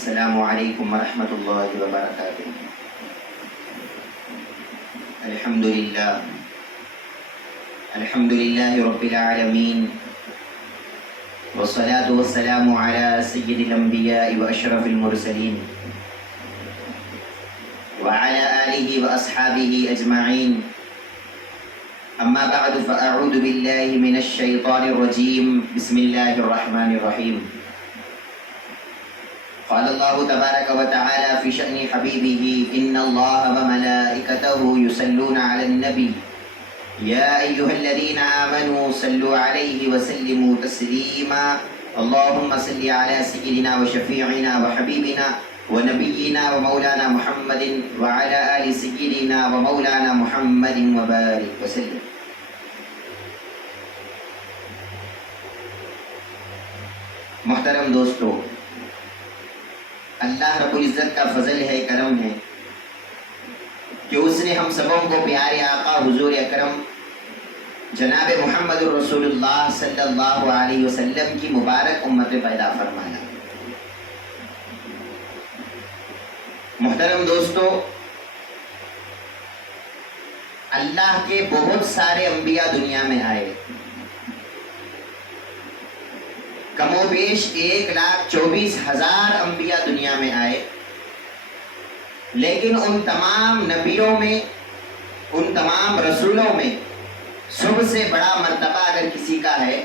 السلام علیکم ورحمۃ اللہ وبرکاتہ۔ الحمد للہ رب العالمین، والصلاة والسلام علی سید الانبیاء واشرف المرسلین وعلی آلہ واصحابہ اجمعین، اما بعد فاعوذ باللہ من الشیطان الرجیم، بسم اللہ الرحمن الرحیم۔ قال الله تبارك وتعالى في شأن حبيبه إن الله وملائكته يصلون على النبي يا أيها الذين آمنوا صلوا عليه وسلموا تسليما اللهم صل على سيدنا وشفيعنا وحبيبنا ونبينا ومولانا محمد وعلى آل سيدنا ومولانا محمد وبارك وسلم۔ محترم دوستو، اللہ رب العزت کا فضل ہے، کرم ہے کہ اس نے ہم سبوں کو پیارے آقا حضور اکرم جناب محمد الرسول اللہ صلی اللہ علیہ وسلم کی مبارک امت پیدا فرمایا۔ محترم دوستو، اللہ کے بہت سارے انبیاء دنیا میں آئے، کم و بیش 1,24,000 انبیاء دنیا میں آئے، لیکن ان تمام نبیوں میں، ان تمام رسولوں میں سب سے بڑا مرتبہ اگر کسی کا ہے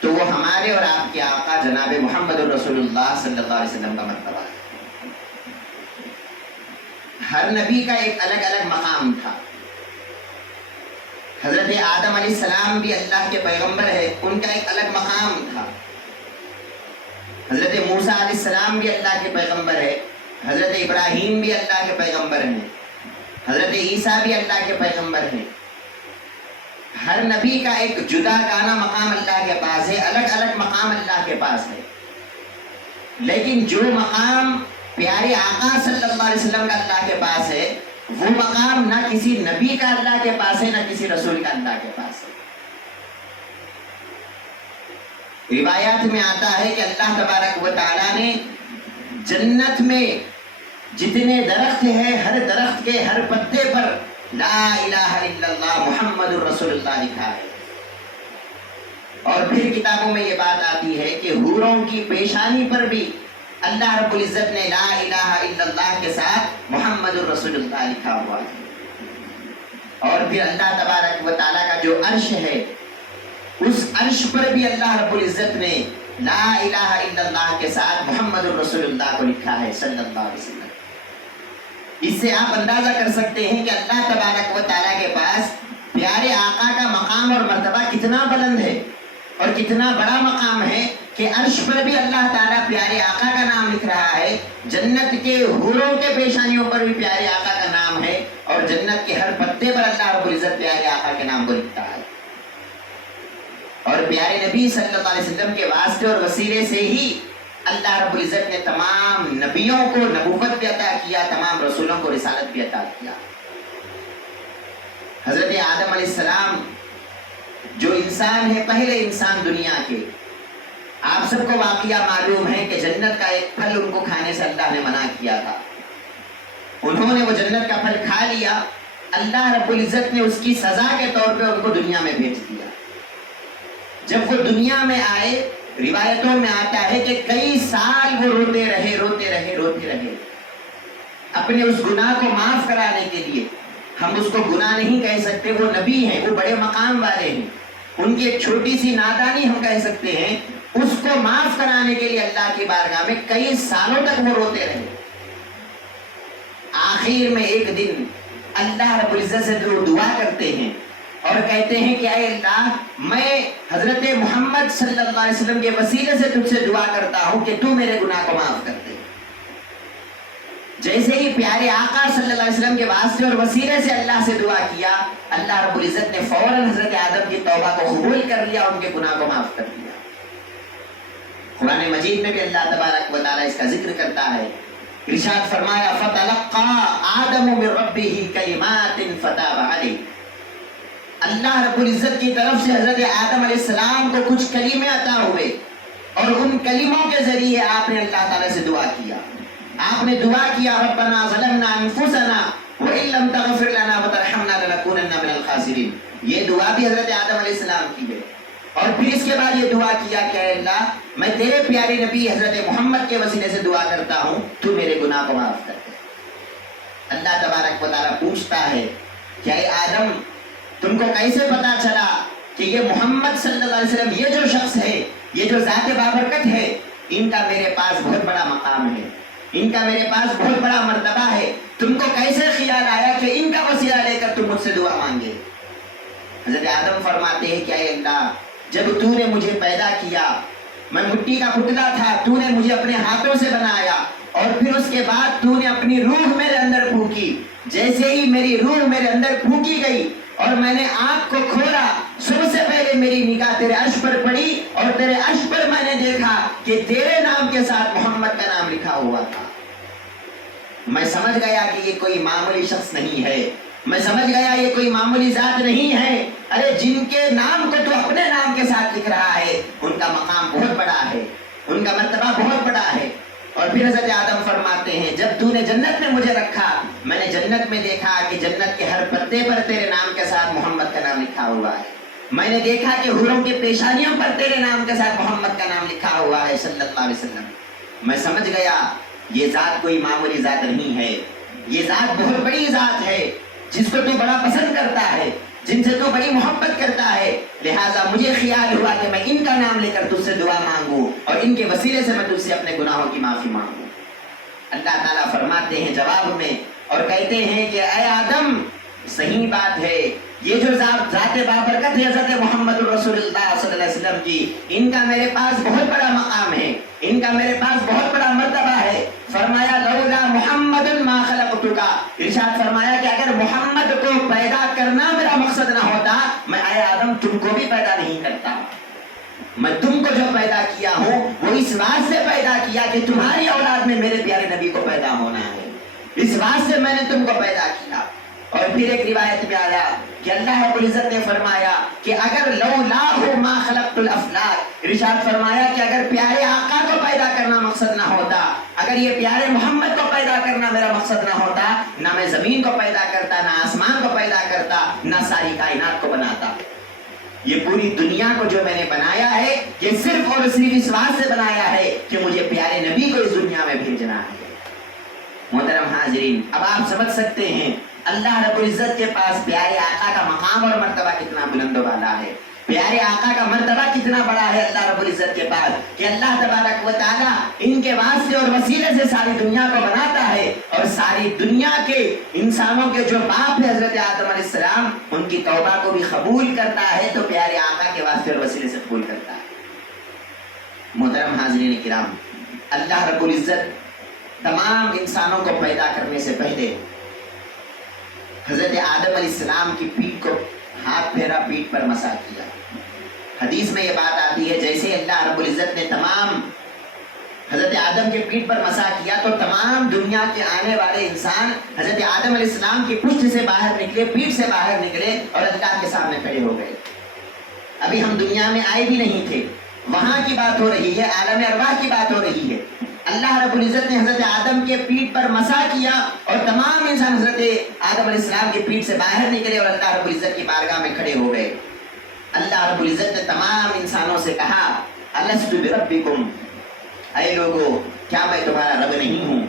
تو وہ ہمارے اور آپ کے آقا جناب محمد الرسول اللہ صلی اللہ علیہ وسلم کا مرتبہ ہے۔ ہر نبی کا ایک الگ الگ مقام تھا۔ حضرت آدم علیہ السلام بھی اللہ کے پیغمبر ہے، ان کا ایک الگ مقام تھا۔ حضرت موسیٰ علیہ السلام بھی اللہ کے پیغمبر ہے، حضرت ابراہیم بھی اللہ کے پیغمبر ہیں، حضرت عیسیٰ بھی اللہ کے پیغمبر ہیں۔ ہر نبی کا ایک جدا گانا مقام اللہ کے پاس ہے، الگ الگ مقام اللہ کے پاس ہے، لیکن جو مقام پیارے آقا صلی اللہ علیہ وسلم کا اللہ کے پاس ہے، وہ مقام نہ کسی نبی کا اللہ کے پاس ہے، نہ کسی رسول کا اللہ کے پاس ہے۔ روایات میں آتا ہے کہ اللہ تبارک و تعالیٰ نے جنت میں جتنے درخت ہیں، ہر درخت کے ہر پتے پر لا الہ الا اللہ محمد الرسول اللہ لکھا ہے۔ اور پھر کتابوں میں یہ بات آتی ہے کہ حوروں کی پیشانی پر بھی اللہ رب العزت نے لا الہ الا اللہ کے ساتھ محمد الرسول اللہ لکھا ہوا ہے۔ اور پھر اللہ تبارک و تعالیٰ کا جو عرش ہے، اس عرش پر بھی اللہ رب العزت نے لا الہ الا اللہ کے ساتھ محمد الرسول اللہ کو لکھا ہے صلی اللہ علیہ وسلم۔ اس سے آپ اندازہ کر سکتے ہیں کہ اللہ تبارک و تعالیٰ کے پاس پیارے آقا کا مقام اور مرتبہ کتنا بلند ہے اور کتنا بڑا مقام ہے کہ عرش پر بھی اللہ تعالیٰ پیارے آقا کا نام لکھ رہا ہے، جنت کے حوروں کے پیشانیوں پر بھی پیارے آقا کا نام ہے، اور جنت کے ہر پتے پر اللہ رب العزت پیارے آقا کے نام کو لکھتا ہے۔ اور پیارے نبی صلی اللہ علیہ وسلم کے واسطے اور وسیلے سے ہی اللہ رب العزت نے تمام نبیوں کو نبوت بھی عطا کیا، تمام رسولوں کو رسالت بھی عطا کیا۔ حضرت آدم علیہ السلام جو انسان ہے، پہلے انسان دنیا کے، آپ سب کو واقعہ معلوم ہے کہ جنت کا ایک پھل ان کو کھانے سے اللہ نے منع کیا تھا۔ انہوں نے وہ جنت کا پھل کھا لیا، اللہ رب العزت نے اس کی سزا کے طور پہ ان کو دنیا میں بھیج دیا۔ جب وہ دنیا میں آئے، روایتوں میں آتا ہے کہ کئی سال وہ روتے رہے اپنے اس گناہ کو معاف کرانے کے لیے۔ ہم اس کو گناہ نہیں کہہ سکتے، وہ نبی ہیں، وہ بڑے مقام والے ہیں، ان کی ایک چھوٹی سی نادانی ہم کہہ سکتے ہیں۔ اس کو معاف کرانے کے لیے اللہ کی بارگاہ میں کئی سالوں تک وہ روتے رہے۔ آخر میں ایک دن اللہ رب العزت سے دعا کرتے ہیں اور کہتے ہیں کہ اے اللہ، میں حضرت محمد صلی اللہ علیہ وسلم کے وسیلے سے تجھ سے دعا کرتا ہوں کہ تو میرے گناہ کو معاف کر دے۔ جیسے ہی پیارے آقا صلی اللہ علیہ وسلم کے واسطے اور وسیلے سے اللہ سے دعا کیا، اللہ رب العزت نے فوراً حضرت آدم کی توبہ کو قبول کر لیا، ان کے گناہ کو معاف کر دیا۔ قرآن مجید میں بھی اللہ تبارک و تعالیٰ اس کا ذکر کرتا ہے، ارشاد فرمایا فَتَلَقَّى آدَمُ مِن رَبِّهِ كَلِمَاتٍ فَتَابَ عَلَيْهِ۔ اللہ رب العزت کی طرف سے حضرت آدم علیہ السلام کو کچھ کلمے عطا ہوئے، اور ان کلموں کے ذریعے آپ نے اللہ تعالیٰ سے دعا کیا. آپ نے دعا کیا ربنا ظلمنا انفسنا وان لم تغفر لنا وترحمنا لنكونن من الخاسرین. یہ دعا بھی حضرت آدم علیہ السلام کی ہے. اور پھر اس کے بعد یہ دعا کیا کہ اے اللہ میں تیرے پیارے نبی حضرت محمد کے وسیلے سے دعا کرتا ہوں تو میرے گناہ کو معاف کر دے. اللہ تبارک و تعالیٰ پوچھتا ہے کہ اے آدم تم کو کیسے پتا چلا کہ یہ محمد صلی اللہ علیہ وسلم یہ جو شخص ہے, یہ جو ذات بابرکت ہے, ان کا میرے پاس بہت بڑا مقام ہے, ان کا میرے پاس بہت بڑا مرتبہ ہے, تم کو کیسے خیال آیا کہ ان کا وسیلہ لے کر تم مجھ سے دعا مانگے؟ حضرت آدم فرماتے ہیں کہ اے اللہ جب تو نے مجھے پیدا کیا میں مٹی کا پتلا تھا, تو نے مجھے اپنے ہاتھوں سے بنایا اور پھر اس کے بعد تو نے اپنی روح میرے اندر پھونکی. جیسے ہی میری روح میرے اندر پھونکی گئی اور میں نے آنکھ کو کھولا, سب سے پہلے میری نگاہ تیرے عرش پر پڑی اور تیرے عرش پر میں نے دیکھا کہ تیرے نام کے ساتھ محمد کا نام لکھا ہوا تھا. میں سمجھ گیا کہ یہ کوئی معمولی شخص نہیں ہے, میں سمجھ گیا یہ کوئی معمولی ذات نہیں ہے. ارے جن کے نام کو تو اپنے نام کے ساتھ لکھ رہا ہے ان کا مقام بہت بڑا ہے, ان کا مرتبہ بہت بڑا ہے. اور پھر حضرت آدم فرماتے ہیں جب تو نے جنت میں مجھے رکھا میں نے جنت میں دیکھا کہ جنت کے ہر پتے پر تیرے نام کے ساتھ محمد کا نام لکھا ہوا ہے. میں نے دیکھا کہ حوروں کے پیشانیوں پر تیرے نام کے ساتھ محمد کا نام لکھا ہوا ہے صلی اللہ علیہ وسلم. میں سمجھ گیا یہ ذات کوئی معمولی ذات نہیں ہے, یہ ذات بہت بڑی ذات ہے جس کو تو بڑا پسند کرتا ہے, جن سے تو بڑی محبت کرتا ہے. لہٰذا مجھے خیال ہوا کہ میں ان کا نام لے کر تجھ سے دعا مانگوں اور ان کے وسیلے سے میں تجھ سے اپنے گناہوں کی معافی مانگوں. اللہ تعالیٰ فرماتے ہیں جواب میں اور کہتے ہیں کہ اے آدم صحیح بات ہے, یہ جو ذات بابرکت ہے حضرت محمد رسول اللہ صلی اللہ علیہ وسلم کی, ان کا میرے پاس بہت بڑا مقام ہے, ان کا میرے پاس بہت بڑا مرتبہ ہے. فرمایا لولا محمد ما خلقتک, ارشاد فرمایا کہ اگر محمد کو پیدا کرنا میرا مقصد نہ ہوتا میں اے آدم تم کو بھی پیدا نہیں کرتا. میں تم کو جو پیدا کیا ہوں وہ اس بات سے پیدا کیا کہ تمہاری اولاد میں میرے پیارے نبی کو پیدا ہونا ہے, اس بات سے میں نے تم کو پیدا کیا. اور پھر ایک روایت میں آیا کہ اللہ رب العزت نے فرمایا کہ اگر لولا ما خلقت الافلاک, ارشاد فرمایا کہ اگر پیارے آقا کو پیدا کرنا مقصد نہ ہوتا, اگر یہ پیارے محمد کو پیدا کرنا میرا مقصد نہ ہوتا, نہ میں زمین کو پیدا کرتا, نہ آسمان کو پیدا کرتا, نہ ساری کائنات کو بناتا. یہ پوری دنیا کو جو میں نے بنایا ہے یہ صرف اور صرف اس بات سے بنایا ہے کہ مجھے پیارے نبی کو اس دنیا میں بھیجنا ہے. محترم حاضرین, اب آپ سمجھ سکتے ہیں اللہ رب العزت کے پاس پیارے آقا کا مقام اور مرتبہ کتنا بلند و بالا ہے, پیارے آقا کا مرتبہ کتنا بڑا ہے اللہ رب العزت کے پاس کہ اللہ تبارک و تعالیٰ ان کے واسطے اور وسیلے سے ساری دنیا کو بناتا ہے اور ساری دنیا کے انسانوں کے جو باپ ہے حضرت آدم علیہ السلام ان کی توبہ کو بھی قبول کرتا ہے تو پیارے آقا کے واسطے اور وسیلے سے قبول کرتا ہے. محترم حاضرین کرام, اللہ رب العزت تمام انسانوں کو پیدا کرنے سے پہلے حضرت آدم علیہ السلام کی پیٹھ کو ہاتھ پھیرا, پیٹھ پر مسح کیا. حدیث میں یہ بات آتی ہے جیسے اللہ رب العزت نے تمام حضرت آدم کے پیٹھ پر مسح کیا تو تمام دنیا کے آنے والے انسان حضرت آدم علیہ السلام کی پشت سے باہر نکلے, پیٹھ سے باہر نکلے اور اللہ کے سامنے کھڑے ہو گئے. ابھی ہم دنیا میں آئے بھی نہیں تھے, وہاں کی بات ہو رہی ہے, عالم ارواح کی بات ہو رہی ہے. اللہ رب العزت نے حضرت آدم کے پیٹھ پر مسح کیا اور تمام انسان حضرت آدم علیہ السلام کے پیٹھ سے باہر نکلے اور اللہ رب العزت کی بارگاہ میں کھڑے ہو گئے. اللہ رب العزت نے تمام انسانوں سے کہا الست بربکم, اے لوگو کیا میں تمہارا رب نہیں ہوں,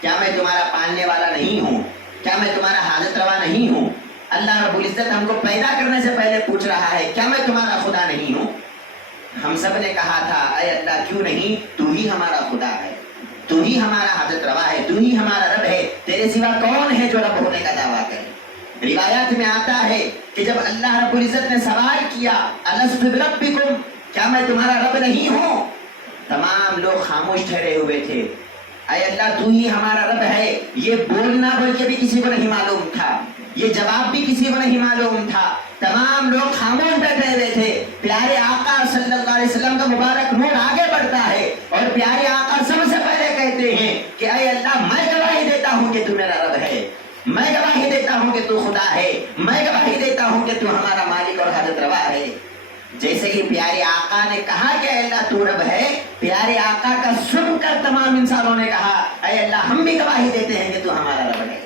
کیا میں تمہارا پالنے والا نہیں ہوں, کیا میں تمہارا حاجت روا نہیں ہوں. اللہ رب العزت ہم کو پیدا کرنے سے پہلے پوچھ رہا ہے کیا میں تمہارا خدا نہیں ہوں. ہم سب نے کہا تھا اے اللہ کیوں نہیں, تو ہی ہمارا خدا ہے, تو ہی ہمارا حاجت روا ہے, تو ہی ہمارا رب ہے, تیرے سوا کون ہے جو رب ہونے کا دعویٰ کرے. روایات میں آتا ہے کہ جب اللہ رب العزت نے سوال کیا الست بربکم, کیا میں تمہارا رب نہیں ہوں, تمام لوگ خاموش ٹھہرے ہوئے تھے. اے اللہ تو ہی ہمارا رب ہے, یہ بولنا بول کے بھی کسی کو نہیں معلوم تھا, یہ جواب بھی کسی کو نہیں معلوم تھا. تمام لوگ خاموش بیٹھے ہوئے تھے. پیارے آقا صلی اللہ علیہ وسلم کا مبارک نور آگے بڑھتا ہے اور پیارے آقا سب سے پہلے کہتے ہیں کہ اے اللہ میں گواہی دیتا ہوں کہ تو میرا رب ہے, میں گواہی دیتا ہوں کہ تو خدا ہے, میں گواہی دیتا ہوں کہ تو ہمارا مالک اور حاجت روا ہے. جیسے ہی پیارے آقا نے کہا کہ اے اللہ تو رب ہے، پیارے آقا کا سن کر تمام انسانوں نے کہا اے اللہ ہم بھی گواہی دیتے ہیں کہ تو ہمارا رب ہے۔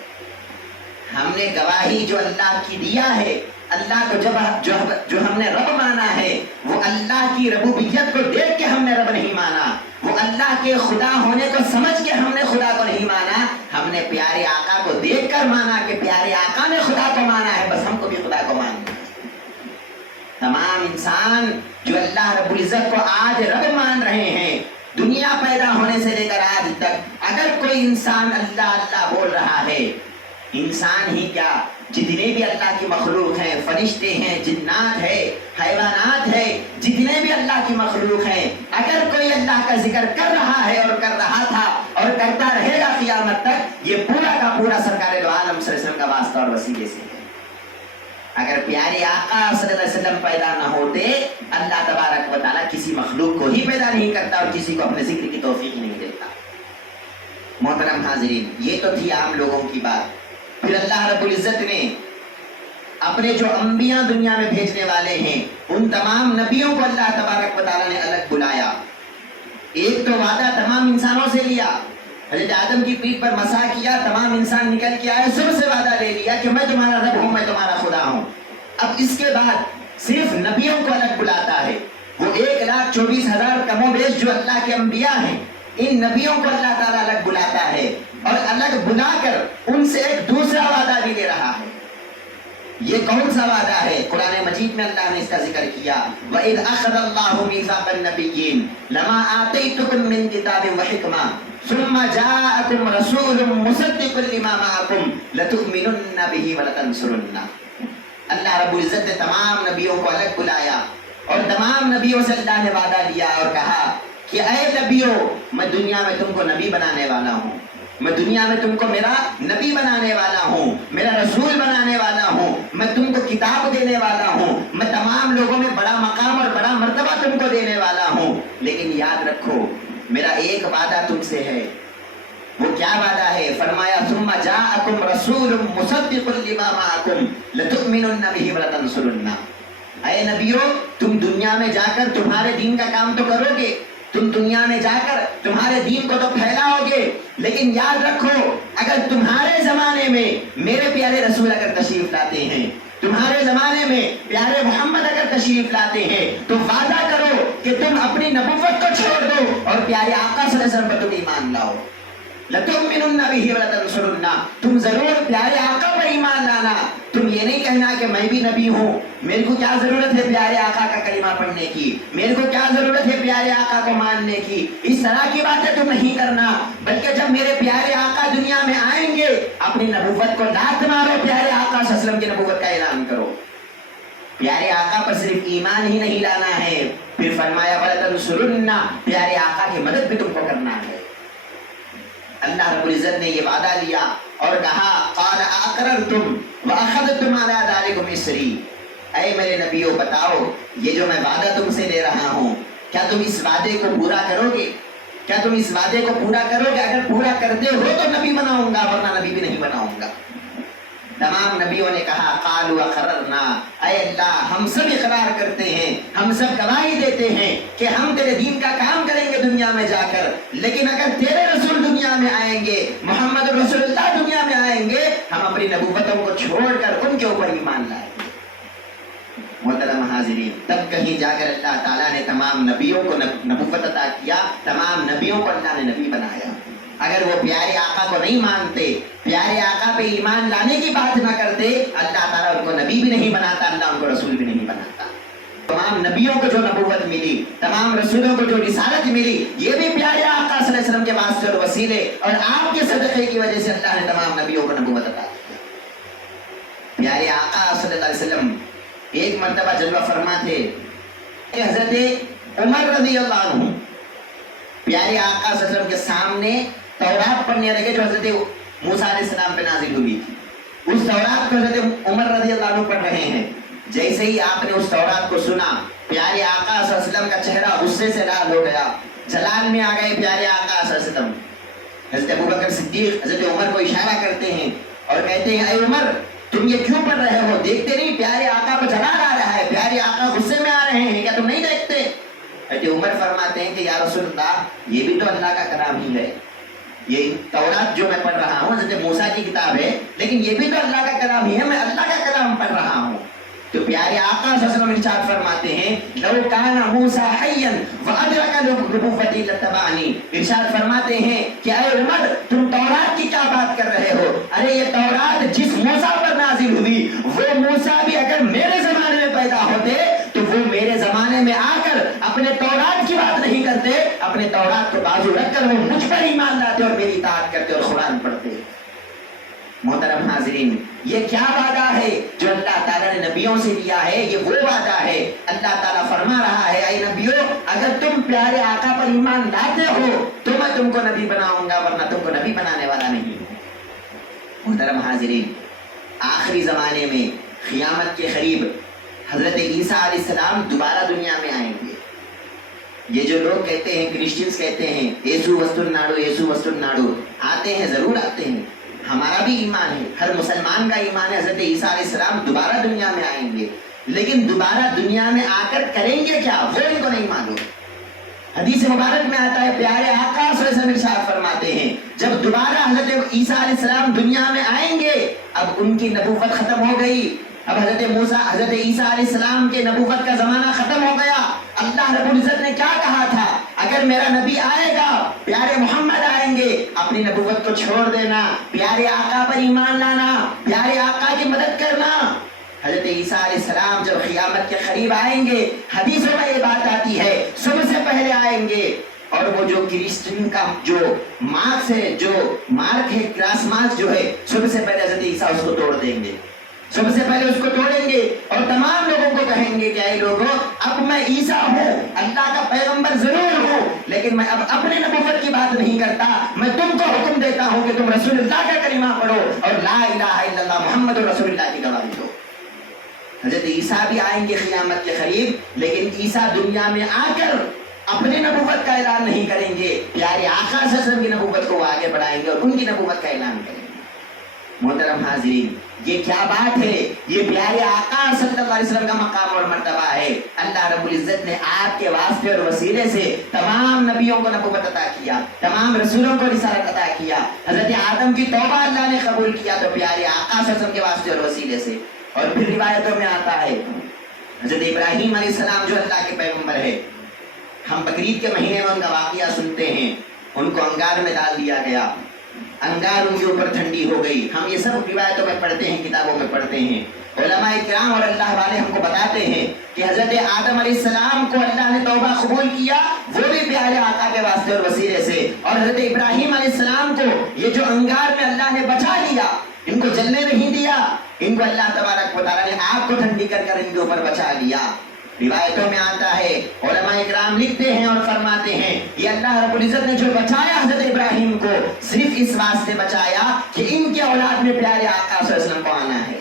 ہم نے گواہی جو اللہ کی دیا ہے، اللہ کو جو ہم نے رب مانا ہے، وہ اللہ کی ربوبیت کو دیکھ کے ہم نے رب نہیں مانا، وہ اللہ کے خدا ہونے کو سمجھ کے ہم نے خدا کو نہیں مانا، ہم نے پیارے آقا کو دیکھ کر مانا کہ پیارے آقا نے خدا کو مانا ہے، بس ہم کو بھی خدا کو ماننا ہے۔ تمام انسان جو اللہ رب العزت کو آج رب مان رہے ہیں، دنیا پیدا ہونے سے لے کر آج تک اگر کوئی انسان اللہ اللہ بول رہا ہے، انسان ہی کیا جتنے بھی اللہ کی مخلوق ہیں، فرشتے ہیں، جنات ہیں، حیوانات ہیں، جتنے بھی اللہ کی مخلوق ہیں، اگر کوئی اللہ کا ذکر کر رہا ہے اور کر رہا تھا اور کرتا رہے گا قیامت تک، یہ پورا کا پورا سرکار دو عالم صلی اللہ علیہ وسلم کا واسطہ اور وسیلے سے ہے۔ اگر پیارے آقا صلی اللہ علیہ وسلم پیدا نہ ہوتے، اللہ تبارک و تعالیٰ کسی مخلوق کو ہی پیدا نہیں کرتا اور کسی کو اپنے ذکر کی توفیق نہیں دیتا۔ محترم حاضرین، یہ تو تھی عام لوگوں کی بات۔ پھر اللہ رب العزت نے اپنے جو انبیاء دنیا میں بھیجنے والے ہیں، ان تمام نبیوں کو اللہ تبارک و تعالیٰ نے الگ بلایا۔ ایک تو وعدہ تمام انسانوں سے لیا، حضرت آدم کی پیٹھ پر مسح کیا، تمام انسان نکل کے آئے، سب سے وعدہ لے لیا کہ میں تمہارا رب ہوں، میں تمہارا خدا ہوں۔ اب اس کے بعد صرف نبیوں کو الگ بلاتا ہے، وہ 1,24,000 کم و بیش جو اللہ کے انبیاء ہیں، ان نبیوں کو اللہ تعالیٰ الگ بلاتا ہے اور الگ بلا کر ان سے ایک دوسرا وعدہ بھی لے رہا ہے۔ یہ کون سا وعدہ ہے؟ قرآن مجید میں اللہ نے اس کا ذکر کیا، وَإِذْ أَخَذَ اللَّهُ مِيثَاقَ النَّبِيِّينَ لَمَا آتَيْتُكُم مِّن كِتَابٍ وَحِكْمَةٍ ثُمَّ جَاءَكُمْ رَسُولٌ مُصَدِّقٌ لِّمَا مَعَكُمْ لَتُؤْمِنُنَّ بِهِ وَلَتَنصُرُنَّهُ۔ اللہ رب العزت نے تمام نبیوں کو الگ بلایا اور تمام نبیوں سے اللہ نے وعدہ لیا اور کہا کہ اے نبیوں، میں دنیا میں تم کو نبی بنانے والا ہوں، میں دنیا میں تم کو میرا نبی بنانے والا ہوں، میرا رسول بنانے والا ہوں، میں تم کو کتاب دینے والا ہوں، میں تمام لوگوں میں بڑا مقام اور بڑا مرتبہ تم کو دینے والا ہوں، لیکن یاد رکھو میرا ایک وعدہ تم سے ہے۔ وہ کیا وعدہ ہے؟ فرمایا ثم جاءکم رسول مصدق لما معکم لتؤمنن به ولتنصرنہ۔ اے نبیو، تم دنیا میں جا کر تمہارے دین کا کام تو کرو گے، تم دنیا میں جا کر تمہارے دین کو تو پھیلاؤ گے، لیکن یاد رکھو اگر تمہارے زمانے میں میرے پیارے رسول اگر تشریف لاتے ہیں، تمہارے زمانے میں پیارے محمد اگر تشریف لاتے ہیں، تو وعدہ کرو کہ تم اپنی نبوت کو چھوڑ دو اور پیارے آقا صلی اللہ علیہ وسلم پر تم ایمان لاؤ۔ لَتُؤْمِنُنَّ بِهِ وَلَتَنصُرُنَّهُ، تم ضرور پیارے آقا پر ایمان لانا۔ تم یہ نہیں کہنا کہ میں بھی نبی ہوں، میرے کو کیا ضرورت ہے پیارے آقا کا کلمہ پڑھنے کی، میرے کو کیا ضرورت ہے پیارے آقا کو ماننے کی، اس طرح کی باتیں تم نہیں کرنا، بلکہ جب میرے پیارے آقا دنیا میں آئیں گے اپنی نبوت کو لات مارو، پیارے آقا صلی اللہ علیہ وسلم کی نبوت کا اعلان کرو۔ پیارے آقا پر صرف ایمان ہی نہیں لانا ہے، پھر فرمایا وَلَتَنصُرُنَّ، پیارے آقا کی مدد بھی تم کو کرنا ہے۔ اللہ رب العزت نے یہ وعدہ لیا اور کہا قَالَ أَقْرَرْتُمْ وَأَخَذْتُمْ عَلَىٰ ذَلِكُمْ إِصْرِي، اے میرے نبیوں بتاؤ یہ جو میں وعدہ تم سے لے رہا ہوں، کیا تم اس وعدے کو پورا کرو گے؟ کیا تم اس وعدے کو پورا کرو گے؟ اگر پورا کرتے ہو تو نبی بناؤں گا، ورنہ نبی بھی نہیں بناؤں گا۔ تمام نبیوں نے کہا قالوا اقررنا، اے اللہ ہم سب اقرار کرتے ہیں، ہم سب گواہی دیتے ہیں کہ ہم تیرے دین کا کام کریں گے دنیا میں جا کر، لیکن اگر تیرے رسول دنیا میں آئیں گے، محمد رسول اللہ دنیا میں آئیں گے، ہم اپنی نبوتوں کو چھوڑ کر ان کے اوپر ایمان لائیں گے۔ محترم حاضرین، تب کہیں جا کر اللہ تعالیٰ نے تمام نبیوں کو نبوت عطا کیا، تمام نبیوں کو اللہ نے نبی بنایا۔ اگر وہ پیارے آقا کو نہیں مانتے، پیارے آقا پہ ایمان لانے کی بات نہ کرتے، اللہ تعالیٰ ان کو نبی بھی نہیں بناتا، اللہ ان کو رسول بھی نہیں بناتا۔ تمام نبیوں کو جو نبوت ملی، تمام رسولوں کو جو رسالت ملی، یہ بھی پیارے آقا صلی اللہ علیہ وسلم کے واسطے اور وسیلے اور آپ کے صدقے کی وجہ سے اللہ نے تمام نبیوں کو نبوت عطا کیا۔ پیارے آقا صلی اللہ علیہ وسلم ایک مرتبہ جلوہ فرما تھے کہ حضرت عمر رضی اللہ عنہ پیارے آقا صلی اللہ علیہ وسلم کے سامنے تورات پڑھنے لگے جو حضرت موسیٰ علیہ السلام پہ نازل ہوئی تھی۔ اس تورات کو حضرت عمر رضی اللہ عنہ پڑھ رہے ہیں، جیسے ہی آپ نے اس تورات کو سنا، پیارے آقا صلی اللہ علیہ وسلم کا چہرہ غصے سے لال ہو گیا، جلال میں آ گئے پیارے آقا صلی اللہ علیہ وسلم۔ حضرت ابوبکر صدیق حضرت عمر کو اشارہ کرتے ہیں اور کہتے ہیں اے عمر تم یہ کیوں پڑھ رہے ہو؟ دیکھتے نہیں پیارے آقا کو جلال آ رہا ہے، پیارے آقا غصے میں آ رہے ہیں, کیا تم نہیں دیکھتے؟ حضرت عمر فرماتے ہیں کہ یا رسول اللہ, یہ بھی تو اللہ کا کلام ہی ہے. یہ تورات جو میں پڑھ رہا ہوں حضرت موسیٰ کی کتاب ہے, لیکن یہ بھی تو اللہ کا کلام ہی ہے, میں اللہ کا کلام پڑھ رہا ہوں. تو پیارے آقا صلی اللہ علیہ وسلم ارشاد فرماتے ہیں لو کان موسیٰ حیا وادرک نبوتی لاتبعنی. ارشاد فرماتے ہیں کہ اے عمر, تم تورات کی کیا بات کر رہے ہو؟ ارے یہ تورات جس موسیٰ پر نازل ہوئی, وہ موسیٰ بھی اگر میرے زمانے میں پیدا ہوتے تو وہ میرے زمانے میں آ کر اپنے تورات کی بات نہیں کرتے, اپنے تورات کو بازو رکھ کر وہ مجھ پر ایمان لاتے اور میری اطاعت کرتے اور قرآن پڑھتے. محترم حاضرین, یہ کیا وعدہ ہے جو اللہ تعالیٰ نے نبیوں سے لیا ہے؟ یہ وہ وعدہ ہے. اللہ تعالیٰ فرما رہا ہے اے نبیوں, اگر تم پیارے آقا پر ایمان لاتے ہو تو میں تم کو نبی بناؤں گا, ورنہ تم کو نبی بنانے والا نہیں. محترم حاضرین, آخری زمانے میں قیامت کے قریب حضرت عیسیٰ علیہ السلام دوبارہ دنیا میں آئیں گے. یہ جو لوگ کہتے ہیں, کرسچنز کہتے ہیں یسوع وستناڈو, یسوع وستناڈو, آتے ہیں, ضرور آتے ہیں, ہمارا بھی ایمان ہے, ہر مسلمان کا ایمان ہے حضرت عیسیٰ علیہ السلام دوبارہ دنیا میں آئیں گے. لیکن دوبارہ دنیا میں آ کر کریں گے کیا, وہ ان کو نہیں معلوم. حدیث مبارک میں آتا ہے پیارے آقا صلی اللہ علیہ وسلم ارشاد فرماتے ہیں جب دوبارہ حضرت عیسیٰ علیہ السلام دنیا میں آئیں گے, اب ان کی نبوت ختم ہو گئی. اب حضرت عیسیٰ علیہ السلام کے نبوت کا زمانہ ختم ہو گیا. اللہ رب العزت نے کیا کہا تھا, اگر میرا نبی آئے گا, پیارے محمد آئیں گے, اپنی نبوت کو چھوڑ دینا, پیارے آقا پر ایمان لانا, پیارے آقا کی مدد کرنا. حضرت عیسیٰ علیہ السلام جب قیامت کے قریب آئیں گے, حدیثوں میں یہ بات آتی ہے, صبح سے پہلے آئیں گے, اور وہ جو کرسچن کا جو مارکس ہے, جو مارک ہے, کلاس مارکس جو ہے, صبح سے پہلے حضرت عیسیٰ اس کو توڑ دیں گے. سب سے پہلے اس کو توڑیں گے اور تمام لوگوں کو کہیں گے کہ اے لوگوں, اب میں عیسیٰ ہوں, اللہ کا پیغمبر ضرور ہوں, لیکن میں اب اپنے نبوت کی بات نہیں کرتا, میں تم کو حکم دیتا ہوں کہ تم رسول اللہ کا کلمہ پڑھو اور لا الہ الا اللہ محمد رسول اللہ کی گواہی دو. حضرت عیسیٰ بھی آئیں گے قیامت کے قریب, لیکن عیسیٰ دنیا میں آ کر اپنے نبوت کا اعلان نہیں کریں گے, پیارے آقا صلی اللہ علیہ وسلم کی نبوت کو آگے بڑھائیں گے اور ان کی نبوت کا اعلان کریں گے. محترم حاضرین, یہ کیا بات ہے, یہ پیارے آقا صلی اللہ علیہ وسلم کا مقام اور مرتبہ ہے. اللہ رب العزت نے آپ کے واسطے اور وسیلے سے تمام نبیوں کو نبوت عطا کیا, تمام رسولوں کو رسالت عطا کیا. حضرت آدم کی توبہ اللہ نے قبول کیا تو پیارے آقا صلی اللہ علیہ وسلم کے واسطے اور وسیلے سے. اور پھر روایتوں میں آتا ہے حضرت ابراہیم علیہ السلام جو اللہ کے پیغمبر ہے, ہم بقرعید کے مہینے میں ان کا واقعہ سنتے ہیں, ان کو انگار میں ڈال دیا گیا, انگار ان کے اوپر ٹھنڈی ہو گئی. ہم یہ سب روایتوں میں پڑھتے ہیں, کتابوں میں پڑھتے ہیں. علماء کرام اور اللہ والے ہم کو بتاتے ہیں کہ حضرت آدم علیہ السلام کو اللہ نے توبہ قبول کیا, وہ بھی پیارے آقا کے واسطے اور وسیلے سے. اور حضرت ابراہیم علیہ السلام کو یہ جو انگار میں اللہ نے بچا لیا, ان کو جلنے نہیں دیا, ان کو اللہ تبارک و تعالیٰ نے آگ کو ٹھنڈی کر کر ان کے اوپر بچا لیا. روایتوں میں آتا ہے, علماء اکرام لکھتے ہیں اور فرماتے ہیں یہ اللہ رب العزت نے جو بچایا حضرت ابراہیم کو, صرف اس واسطے بچایا کہ ان کے اولاد میں پیارے آقا صلی اللہ علیہ وسلم کو آنا ہے.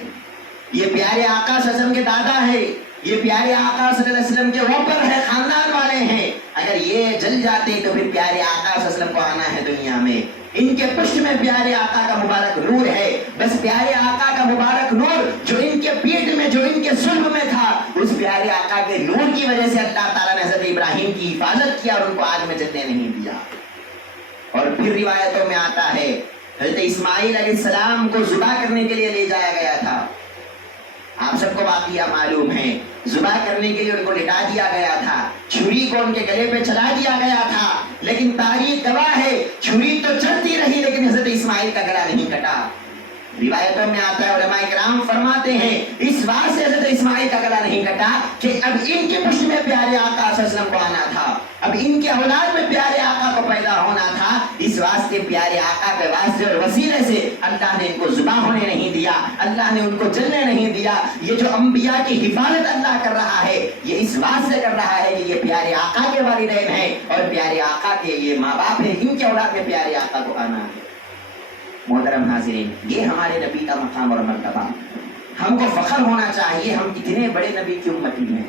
یہ پیارے آقا صلی اللہ علیہ وسلم کے دادا ہے, یہ پیارے آقا صلی اللہ علیہ وسلم کے اوپر ہے, خاندان والے ہیں. اگر یہ جل جاتے تو پھر پیارے آقا صلی اللہ علیہ وسلم کو آنا ہے دنیا میں. ان کے پشت میں پیارے آقا کا مبارک نور ہے, بس پیارے آقا کا مبارک نور جو ان کے پیٹ میں, جو ان کے صلب میں تھا, اس پیارے آقا کے نور کی وجہ سے اللہ تعالیٰ نے حضرت ابراہیم کی حفاظت کیا اور ان کو آگ میں جلنے نہیں دیا. اور پھر روایتوں میں آتا ہے حضرت اسماعیل علیہ السلام کو ذبح کرنے کے لیے لے جایا گیا تھا. آپ سب کو واقعہ معلوم ہے, ذبح کرنے کے لیے ان کو لٹا دیا گیا تھا, چھری کو ان کے گلے پہ چلا دیا گیا تھا, لیکن تاریخ گواہ ہے چھری تو چلتی رہی لیکن حضرت اسماعیل کا گلا نہیں کٹا. روایتوں میں آتا ہے, علماء کرام فرماتے ہیں اس واسطے حضرت اسماعیل کا گلا نہیں کٹا کہ اب ان کے پشت میں پیارے آقا صلی اللہ علیہ وسلم کو آنا تھا, اب ان کے اولاد میں پیارے آقا کو پیدا ہونا تھا. اس واسطے پیارے آقا کے واسطے اور وسیلے سے اللہ نے ان کو ذبح ہونے نہیں دیا, اللہ نے ان کو جلنے نہیں دیا. یہ جو انبیاء کی حفاظت اللہ کر رہا ہے, یہ اس واسطے کر رہا ہے کہ یہ پیارے آقا کے والدین ہیں اور پیارے آقا کے یہ ماں باپ ہیں, ان کے اولاد میں پیارے آقا کو آنا ہے. محترم حاضرین, یہ ہمارے نبی کا مقام اور مرتبہ. ہم کو فخر ہونا چاہیے, ہم اتنے بڑے نبی کی امتی ہیں,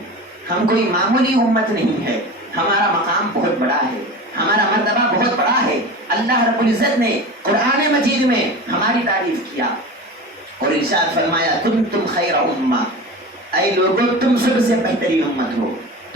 ہم کوئی معمولی امت نہیں ہے. ہمارا مقام بہت بڑا ہے, ہمارا مرتبہ بہت بڑا ہے. اللہ رب العزت نے قرآن مجید میں ہماری تعریف کیا اور ارشاد فرمایا تم خیر امہ, اے لوگوں تم سب سے بہترین امت ہو.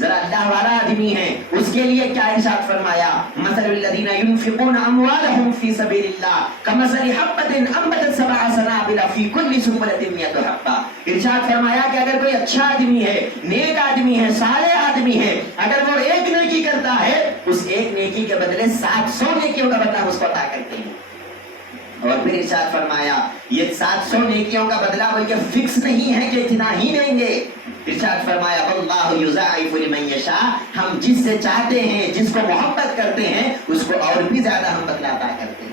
ذرا اللہ والا آدمی ہے اس کے لیے کیا ارشاد فرمایا، مثل الذین ينفقون اموالهم فی سبیل اللہ کمثل حبۃ انبتت سبع سنابل فی کل سنبلۃ مئۃ حبۃ۔ ارشاد فرمایا کہ اگر کوئی اچھا آدمی ہے، نیک آدمی ہے، صالح آدمی ہے، اگر وہ ایک نیکی کرتا ہے اس ایک نیکی کے بدلے 700 نیکیوں کا بدلہ اس کو عطا کرتے ہیں۔ اور پھر ارشاد فرمایا یہ 700 نیکیوں کا بدلہ بلکہ فکس نہیں ہے کہ اتنا ہی دیں گے۔ ارشاد فرمایا واللہ یضاعف لمن یشاء، ہم جس سے چاہتے ہیں، جس کو محبت کرتے ہیں، اس کو اور بھی زیادہ ہم بدلہ عطا کرتے ہیں۔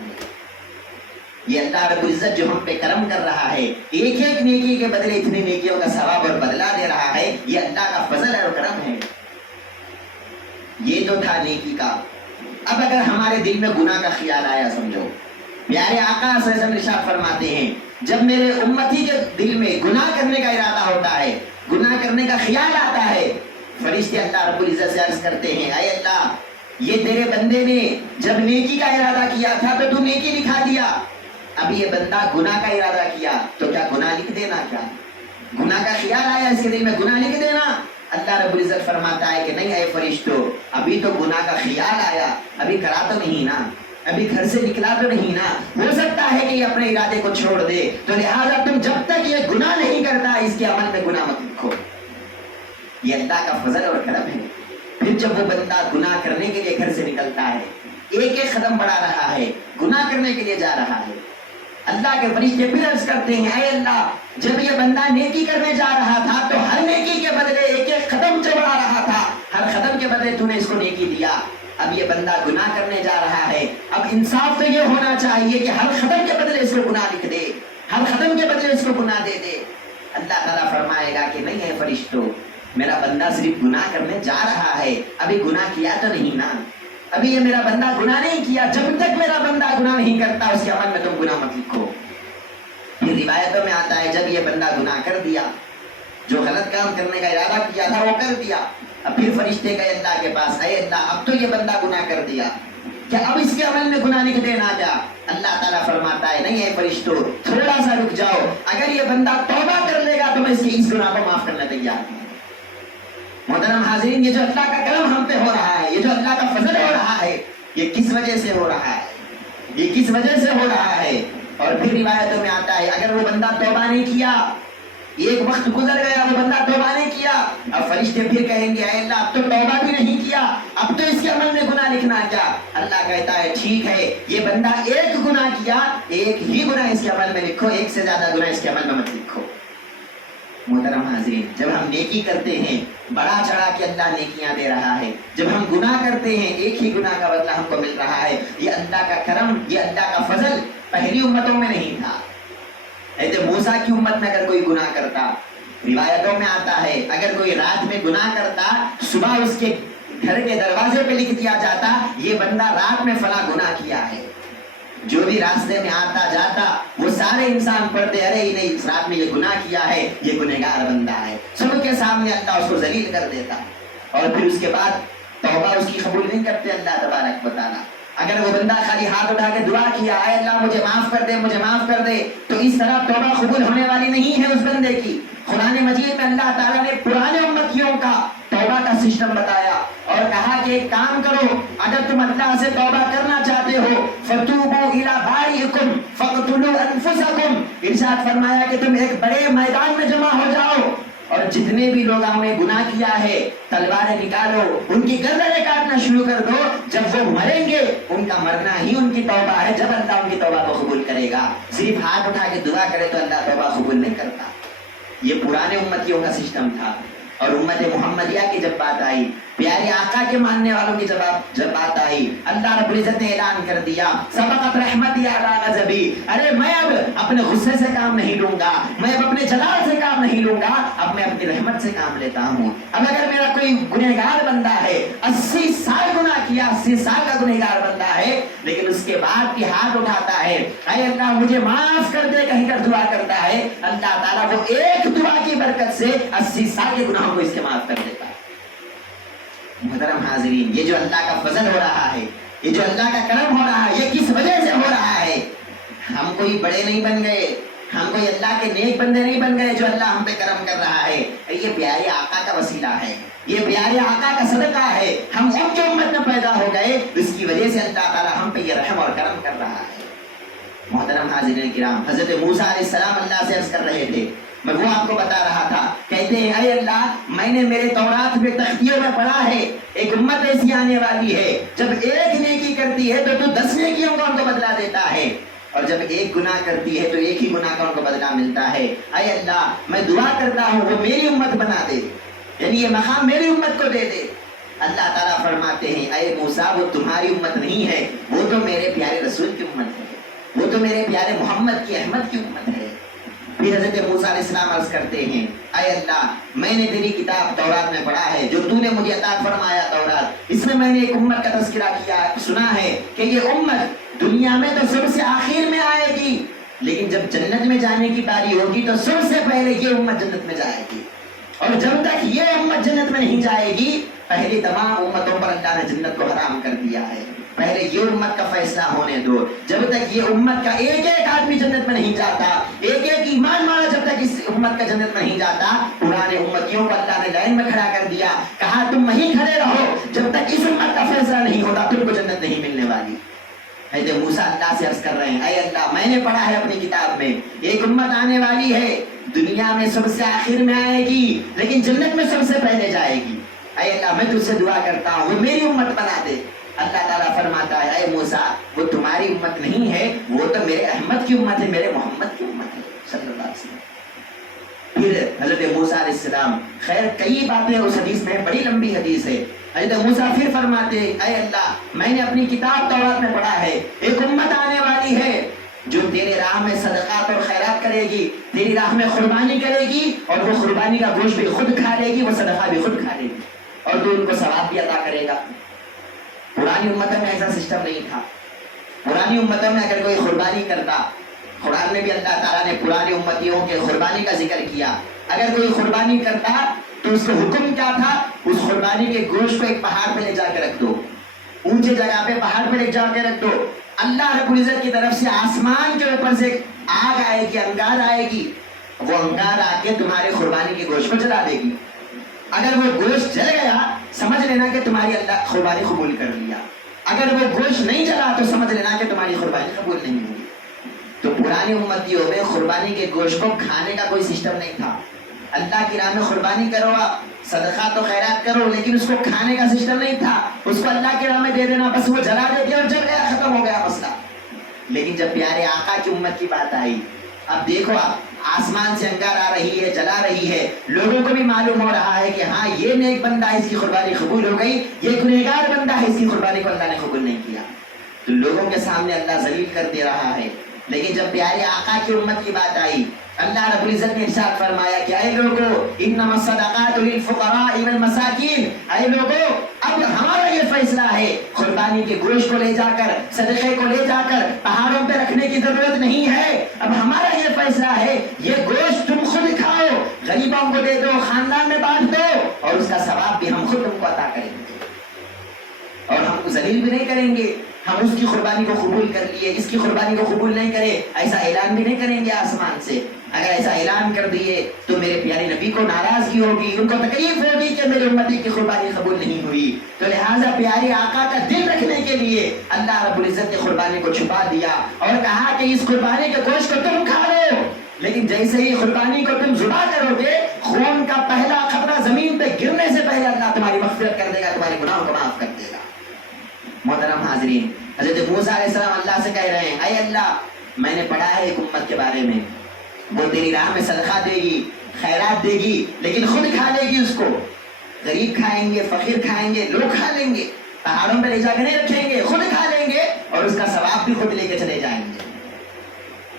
یہ اللہ رب العزت جو ہم پہ کرم کر رہا ہے، ایک ایک نیکی کے بدلے اتنی نیکیوں کا ثواب اور بدلہ دے رہا ہے، یہ اللہ کا فضل اور کرم ہے۔ یہ تو تھا نیکی کا۔ اب اگر ہمارے دل میں گناہ کا خیال آیا، سمجھو پیارے آقا صلی اللہ علیہ وسلم ارشاد فرماتے ہیں جب میرے امتی کے دل میں گناہ کرنے کا ارادہ ہوتا ہے، گناہ کرنے کا خیال آتا ہے، فرشتے اللہ رب العزت سے عرض کرتے ہیں اے اللہ یہ تیرے بندے نے جب نیکی کا ارادہ کیا تھا تو تو نیکی لکھا دیا، اب یہ بندہ گناہ کا ارادہ کیا تو کیا گناہ لکھ دینا؟ کیا گناہ کا خیال آیا اس کے دل میں، گناہ لکھ دینا؟ اللہ رب العزت فرماتا ہے کہ نہیں اے فرشتوں، ابھی تو گناہ کا خیال آیا، ابھی کرا تو نہیں نا، ابھی گھر سے نکلا تو نہیں نا، ہو سکتا ہے کہ یہ اپنے ارادے کو چھوڑ دے، تو لہٰذا تم جب تک یہ گناہ نہیں کرتا اس کے عمل میں گناہ مت لکھو۔ یہ اللہ کا فضل اور کرم ہے۔ پھر جب وہ بندہ گناہ کرنے کے لیے گھر سے نکلتا ہے، ایک ایک قدم بڑھا رہا ہے، گناہ کرنے کے لیے جا رہا ہے، اللہ کے فرشتے پھر عرض کرتے ہیں اے اللہ جب یہ بندہ نیکی کرنے جا رہا تھا تو ہر نیکی کے بدلے ایک ایک قدم جو بڑھا رہا تھا، ہر قدم کے بدلے تو نے اس کو نیکی دیا۔ اب یہ بندہ گناہ کرنے جا رہا ہے، اب انصاف تو یہ ہونا چاہیے کہ ہر قدم کے بدلے اس کو گناہ لکھ دے، ہر قدم کے بدلے اس کو گناہ دے دے۔ اللہ تعالیٰ فرمائے گا کہ نہیں ہے فرشتوں، میرا بندہ صرف گناہ کرنے جا رہا ہے، ابھی گناہ کیا تو نہیں نا، ابھی یہ میرا بندہ گناہ نہیں کیا، جب تک میرا بندہ گناہ نہیں کرتا اس کے عمل میں تم گناہ مت لکھو۔ پھر روایتوں میں آتا ہے جب یہ بندہ گناہ کر دیا، جو غلط کام کرنے کا ارادہ کیا تھا وہ کر دیا، اب پھر فرشتے گئے اللہ کے پاس اے اللہ اب تو یہ بندہ گناہ کر دیا، کیا اب اس کے عمل میں گناہ لکھ دینا؟ کیا اللہ تعالیٰ فرماتا ہے نہیں ہے فرشتوں تھوڑا سا رک جاؤ، اگر یہ بندہ توبہ کر لے گا تو میں اس کے اس گناہ کو معاف کرنا تیار ہوں۔ محترم حاضرین، یہ جو اللہ کا کرم ہم پہ ہو رہا ہے، یہ جو اللہ کا فضل ہو رہا ہے، یہ کس وجہ سے ہو رہا ہے؟ یہ کس وجہ سے ہو رہا ہے؟ اور پھر روایتوں میں آتا ہے اگر وہ بندہ توبہ نہیں کیا، ایک وقت گزر گیا وہ بندہ توبہ نہیں کیا، اب فرشتے پھر کہیں گے اے اللہ اب تو توبہ بھی نہیں کیا، اب تو اس کے عمل میں گناہ لکھنا کیا؟ اللہ کہتا ہے ٹھیک ہے یہ بندہ ایک گناہ کیا، ایک ہی گناہ اس کے عمل میں لکھو، ایک سے زیادہ گناہ اس کے عمل میں مت لکھو۔ محترم حاضرین، جب ہم نیکی کرتے ہیں بڑا چڑھا کے اللہ نیکیاں دے رہا ہے، جب ہم گناہ کرتے ہیں ایک ہی گناہ کا بدلہ ہم کو مل رہا ہے، یہ اللہ کا کرم، یہ اللہ کا فضل پہلی امتوں میں نہیں تھا۔ حضرت موسیٰ کی امت میں اگر کوئی گناہ کرتا، روایتوں میں آتا ہے اگر کوئی رات میں گناہ کرتا، صبح اس کے گھر کے دروازے پہ لکھ دیا جاتا یہ بندہ رات میں فلاں گناہ کیا ہے۔ جو بھی راستے میں آتا جاتا وہ سارے انسان پڑھتے ارے ہی نہیں اس رات میں یہ گناہ کیا ہے، یہ گنہگار بندہ ہے، سب کے سامنے اللہ اس کو ذلیل کر دیتا، اور پھر اس کے بعد توبہ اس کی قبول نہیں کرتے اللہ تبارک و تعالیٰ۔ اگر وہ بندہ خالی ہاتھ اٹھا کے دعا کیا اے اللہ مجھے معاف کر دے، مجھے معاف کر دے، تو اس طرح توبہ قبول ہونے والی نہیں ہے اس بندے کی۔ قرآن مجید میں اللہ تعالیٰ نے پرانے امتیوں کا توبہ کا سسٹم بتایا اور کہا کہ ایک کام کرو، اگر تم اللہ سے توبہ کرنا چاہتے ہو فَتُوبُوا إِلَىٰ بَارِئِكُمْ فَاقْتُلُوا أَنفُسَكُمْ، ارشاد فرمایا کہ تم ایک بڑے میدان میں جمع ہو جاؤ اور جتنے بھی لوگوں نے گناہ کیا ہے تلواریں نکالو، ان کی گردنیں کاٹنا شروع کر دو، جب وہ مریں گے ان کا مرنا ہی ان کی توبہ ہے، جب اللہ ان کی توبہ کو قبول کرے گا۔ صرف ہاتھ اٹھا کے دعا کرے تو اللہ توبہ قبول نہیں کرتا۔ یہ پرانے امتیوں کا سسٹم تھا، اور امت محمدیہ کی جب بات آئی، پیارے آقا کے ماننے والوں کی جب بات آئی، اللہ رب العزت نے اعلان کر دیا سبقت رحمتی علی غضبی، ارے میں اب اپنے غصے سے کام نہیں لوں گا، میں اب اپنے جلال سے کام نہیں لوں گا، اب میں اپنی رحمت سے کام لیتا ہوں۔ اب اگر میرا کوئی گنہگار بندہ ہے 80 سال گناہ کیا، 80 سال کا گنہگار بندہ ہے، لیکن اس کے بعد بھی ہاتھ اٹھاتا ہے اے اللہ مجھے معاف کر دے کہیں کر دعا کرتا ہے، اللہ تعالیٰ وہ ایک دعا کی برکت سے 80 سال کے گناہوں کو اس کے معاف کر دیتا ہے۔ محترم حاضرین، یہ جو اللہ کا فضل ہو رہا ہے، یہ جو اللہ کا کرم ہو رہا ہے، یہ کس وجہ سے ہو رہا ہے؟ ہم کوئی بڑے نہیں بن گئے، ہم کوئی اللہ کے نیک بندے نہیں بن گئے جو اللہ ہم پہ کرم کر رہا ہے، یہ پیارے آقا کا وسیلہ ہے، یہ پیارے آقا کا صدقہ ہے، ہم ان کی امت میں پیدا ہو گئے، اس کی وجہ سے اللہ تعالیٰ ہم پہ یہ رحم اور کرم کر رہا ہے۔ محترم حاضرین کرام، حضرت موسیٰ علیہ السلام اللہ سے عرض کر رہے تھے، میں وہ آپ کو بتا رہا تھا، کہتے ہیں اے اللہ، میں نے میرے تورات میں تختیوں میں پڑھا ہے ایک امت ایسی آنے والی ہے جب ایک نیکی کرتی ہے تو 10 نیکیوں کا ان کو بدلہ دیتا ہے، اور جب ایک گناہ کرتی ہے تو ایک ہی گناہ کا ان کو بدلہ ملتا ہے۔ اے اللہ، میں دعا کرتا ہوں وہ میری امت بنا دے، یعنی یہ مقام میری امت کو دے دے۔ اللہ تعالیٰ فرماتے ہیں اے موسیٰ، وہ تمہاری امت نہیں ہے، وہ تو میرے پیارے رسول کی امت ہے، وہ تو میرے پیارے محمد کی احمد کی امت ہے۔ پھر حضرت موسیٰ علیہ السلام عرض کرتے ہیں اے اللہ، میں نے تیری کتاب تورات میں پڑھا ہے جو تو نے مجھے عطا فرمایا تورات، اس میں میں نے ایک امت کا تذکرہ کیا، سنا ہے کہ یہ امت دنیا میں تو سب سے آخر میں آئے گی، لیکن جب جنت میں جانے کی باری ہوگی تو سب سے پہلے یہ امت جنت میں جائے گی، اور جب تک یہ امت جنت میں نہیں جائے گی، پہلے تمام امتوں پر اللہ نے جنت کو حرام کر دیا ہے، پہلے یہ امت کا فیصلہ ہونے دو۔ جب تک یہ امت کا ایک ایک آدمی جنت میں نہیں جاتا، ایک ایک ایمان والا جب تک اس امت کا جنت میں نہیں جاتا، پرانے امتیوں کو اللہ نے لائن میں کھڑا کر دیا، کہا تم وہیں کھڑے رہو جب تک اس امت کا فیصلہ نہیں ہوتا تم کو جنت نہیں ملنے والی۔ حضرت موسیٰ اللہ سے عرض کر رہے ہیں اے اللہ، میں نے پڑھا ہے اپنی کتاب میں ایک امت آنے والی ہے، دنیا میں سب سے آخر میں آئے گی لیکن جنت میں سب سے پہلے جائے گی، اے اللہ میں تجھ سے دعا کرتا ہوں وہ میری امت بنا دے۔ اللہ تعالیٰ فرماتا ہے اے موسیٰ، وہ تمہاری امت نہیں ہے، وہ تو میرے احمد کی امت ہے، میرے محمد کی امت ہے صلی اللہ علیہ وسلم۔ پھر حضرت موسیٰ علیہ السلام، خیر کئی باتیں اس حدیث میں، بڑی لمبی حدیث ہے، حضرت موسیٰ پھر فرماتے اے اللہ، میں نے اپنی کتاب تورات میں پڑھا ہے ایک امت آنے والی ہے جو تیرے راہ میں صدقات اور خیرات کرے گی، تیری راہ میں قربانی کرے گی، اور وہ قربانی کا گوشت بھی خود کھا لے گی، وہ صدقہ بھی خود کھا لے گی، اور تو ان کو ثواب بھی عطا کرے گا۔ پرانی امتوں میں ایسا سسٹم نہیں تھا، پرانی امتوں میں اگر کوئی قربانی کرتا، قرآن میں بھی اللہ تعالیٰ نے پرانی امتیوں کے قربانی کا ذکر کیا، اگر کوئی قربانی کرتا تو اس کا حکم کیا تھا، اس قربانی کے گوشت کو ایک پہاڑ پہ لے جا کے رکھ دو، اونچے جگہ پہ پہاڑ پہ لے جا کے رکھ دو، اللہ رب العزت کی طرف سے آسمان کے اوپر سے آگ آئے گی، انگار آئے گی، وہ انگار آ کے تمہارے قربانی کے گوشت کو جلا دے گی، اگر وہ گوشت جل گیا سمجھ لینا کہ تمہاری اللہ قربانی قبول کر لیا، اگر وہ گوشت نہیں جلا تو سمجھ لینا کہ تمہاری قربانی قبول نہیں ہوگی۔ تو پرانی امتیوں میں قربانی کے گوشت کو کھانے کا کوئی سسٹم نہیں تھا، اللہ کی راہ میں قربانی کرو، آپ صدقات و خیرات کرو، لیکن اس کو کھانے کا سسٹم نہیں تھا، اس کو اللہ کی راہ میں دے دینا، بس وہ جلا دیتے اور جل گیا، ختم ہو گیا مسئلہ۔ لیکن جب پیارے آقا کی امت کی بات آئی، اب دیکھو آپ آسمان سے انگار آ رہی ہے، جلا رہی ہے، لوگوں کو بھی معلوم ہو رہا ہے کہ ہاں یہ نیک بندہ ہے، اس کی قربانی قبول ہو گئی، یہ گنہگار بندہ ہے، اس کی قربانی کو اللہ نے قبول نہیں کیا، تو لوگوں کے سامنے اللہ ذلیل کر دے رہا ہے۔ لیکن جب پیارے آقا کی امت کی بات آئی، اللہ رب العزت نے ارشاد فرمایا کہ اے لوگو انما الصدقات للفقراء والمساکین، اے لوگو اب ہمارا یہ فیصلہ ہے، قربانی کے گوشت کو لے جا کر، صدقے کو لے جا کر پہاڑوں پہ رکھنے کی ضرورت نہیں ہے، اب ہمارا یہ فیصلہ ہے یہ گوشت تم خود کھاؤ، غریبوں کو دے دو، خاندان میں بانٹ دو، اور اس کا ثواب بھی ہم خود تم کو عطا کریں گے، اور ہم کو ذلیل بھی نہیں کریں گے، ہم اس کی قربانی کو قبول کر لیے، اس کی قربانی کو قبول نہیں کرے، ایسا اعلان بھی نہیں کریں گے آسمان سے، اگر ایسا اعلان کر دیے تو میرے پیارے نبی کو ناراضگی ہوگی، ان کو تکلیف ہوگی کہ میرے امتی کی قربانی قبول نہیں ہوئی، تو لہٰذا پیارے آقا کا دل رکھنے کے لیے اللہ رب العزت نے قربانی کو چھپا دیا اور کہا کہ اس قربانی کے گوشت کو تم کھا لو، لیکن جیسے ہی قربانی کو تم ذبح کرو گے، خون کا پہلا قطرہ زمین پہ گرنے سے پہلے اللہ تمہاری مغفرت کر دے گا، تمہارے گناہوں کو معاف کر دے گا۔ محترم حاضرین، حضرت موسیٰ علیہ السلام اللہ سے کہہ رہے ہیں اے اللہ، میں نے پڑھا ہے ایک امت کے بارے میں، وہ تیری راہ میں صدقہ دے گی، خیرات دے گی، لیکن خود کھا لے گی، اس کو غریب کھائیں گے، فقیر کھائیں گے، لوگ کھا لیں گے، پہاڑوں پہ لے جا کے نہیں رکھیں گے، خود کھا لیں گے اور اس کا ثواب بھی خود لے کے چلے جائیں گے۔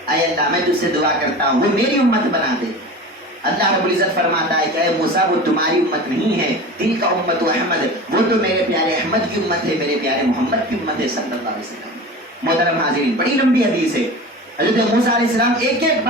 اے اللہ، میں تجھ سے دعا کرتا ہوں وہ میری امت بنا دے۔ اللہ رب العزت فرماتا ہے کہ اے موسیٰ، وہ تمہاری امت نہیں ہے، دل کا امت و احمد، وہ تو میرے پیارے احمد کی امت ہے، میرے پیارے محمد کی امت ہے صلی اللہ علیہ وسلم۔ محترم حاضرین، بڑی لمبی حدیث ہے، حضرت موسیٰ علیہ السلام ایک ایک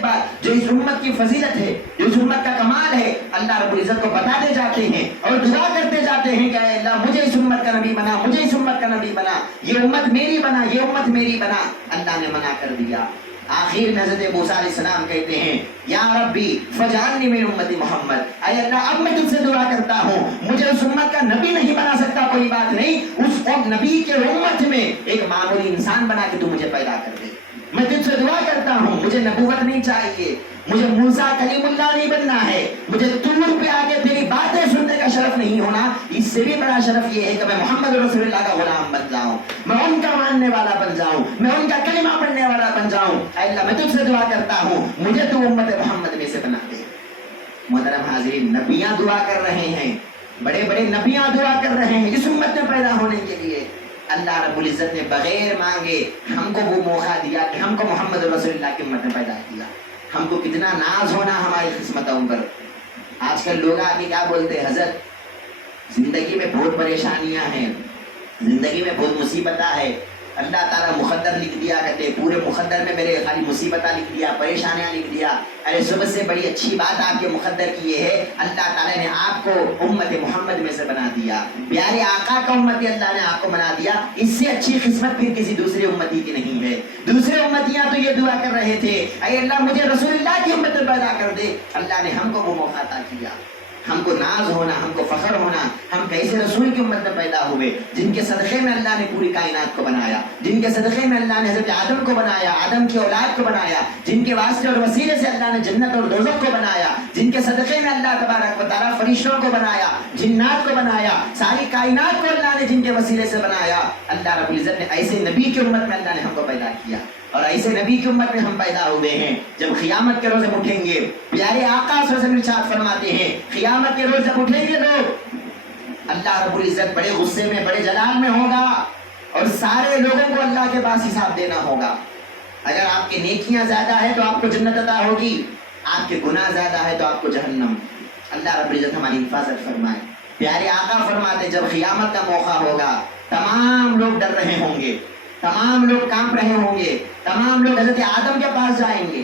بات جو اس امت کی فضیلت ہے، جو اس امت کا کمال ہے، اللہ رب العزت کو بتاتے جاتے ہیں اور دعا کرتے جاتے ہیں کہ اے اللہ مجھے اس امت کا نبی بنا، مجھے اس امت کا نبی بنا، یہ امت میری بنا، یہ امت میری بنا۔ اللہ نے منع کر دیا، آخر میں حضرت موسیٰ علیہ السلام کہتے ہیں یا ربی فجعلنی من امتی محمد، اے اللہ اب میں تجھ سے دعا کرتا ہوں، مجھے اس امت کا نبی نہیں بنا سکتا کوئی بات نہیں، اس نبی کے امت میں ایک معمولی انسان بنا کے تو مجھے پیدا کر دے۔ میں تجھ سے دعا کرتا ہوں، مجھے نبوت نہیں چاہیے، مجھے موسیٰ کلیم اللہ نہیں بننا ہے، مجھے طور پہ آ کے تیری باتیں سننے کا شرف نہیں ہونا، اس سے بھی بڑا شرف یہ ہے کہ میں محمد رسول اللہ کا غلام بن جاؤں، میں ان کا ماننے والا بن جاؤں، میں ان کا کلمہ پڑھنے والا بن جاؤں۔ اے اللہ میں تجھ سے دعا کرتا ہوں، مجھے تو امت محمد میں سے بنا دے۔ محترم حاضرین، نبیاں دعا کر رہے ہیں، بڑے بڑے نبیاں دعا کر رہے ہیں اس امت میں پیدا ہونے کے لیے۔ اللہ رب العزت نے بغیر مانگے ہم کو وہ موقع دیا کہ ہم کو محمد رسول اللہ کی امت میں پیدا کیا۔ ہم کو کتنا ناز ہونا ہماری قسمتوں پر۔ آج کل لوگ آ کے کیا بولتے ہیں، حضرت زندگی میں بہت پریشانیاں ہیں، زندگی میں بہت مصیبتیں ہے، اللہ تعالیٰ مقدر لکھ دیا، کہتے پورے مقدر میں میرے خالی مصیبتیں لکھ دیا، پریشانیاں لکھ دیا۔ ارے سب سے بڑی اچھی بات آپ کے مقدر کی یہ ہے اللہ تعالیٰ نے آپ کو امت محمد میں سے بنا دیا، پیارے آقا کا امتی اللہ نے آپ کو بنا دیا۔ اس سے اچھی قسمت پھر کسی دوسرے امتی کی نہیں ہے۔ دوسرے امتیاں تو یہ دعا کر رہے تھے اے اللہ مجھے رسول اللہ کی امت میں پیدا کر دے، اللہ نے ہم کو وہ موقع عطا کیا۔ ہم کو ناز ہونا، ہم کو فخر ہونا، ہم کیسے رسول کی امت میں پیدا ہوئے، جن کے صدقے میں اللہ نے پوری کائنات کو بنایا، جن کے صدقے میں اللہ نے حضرت آدم کو بنایا، آدم کی اولاد کو بنایا، جن کے واسطے اور وسیلے سے اللہ نے جنت اور دوزخ کو بنایا، جن کے صدقے میں اللہ تبارک و تعالیٰ فرشتوں کو بنایا، جنات کو بنایا، ساری کائنات کو اللہ نے جن کے وسیلے سے بنایا۔ اللہ رب العزت نے ایسے نبی کی امت میں اللہ نے ہم کو پیدا کیا، اور ایسے نبی کی امت میں ہم پیدا ہوئے ہیں۔ جب قیامت کے روز ہم اٹھیں گے، پیارے آقا صلی اللہ علیہ وسلم ارشاد فرماتے ہیں قیامت کے روز جب اٹھیں گے لوگ، اللہ رب العزت بڑے غصے میں، بڑے جلال میں ہوگا، اور سارے لوگوں کو اللہ کے پاس حساب دینا ہوگا۔ اگر آپ کی نیکیاں زیادہ ہے تو آپ کو جنت عطا ہوگی، آپ کے گناہ زیادہ ہے تو آپ کو جہنم۔ اللہ رب العزت ہماری حفاظت فرمائے۔ پیارے آقا فرماتے جب قیامت کا موقع ہوگا تمام لوگ ڈر رہے ہوں گے، تمام لوگ کانپ رہے ہوں گے، تمام لوگ حضرت آدم کے پاس جائیں گے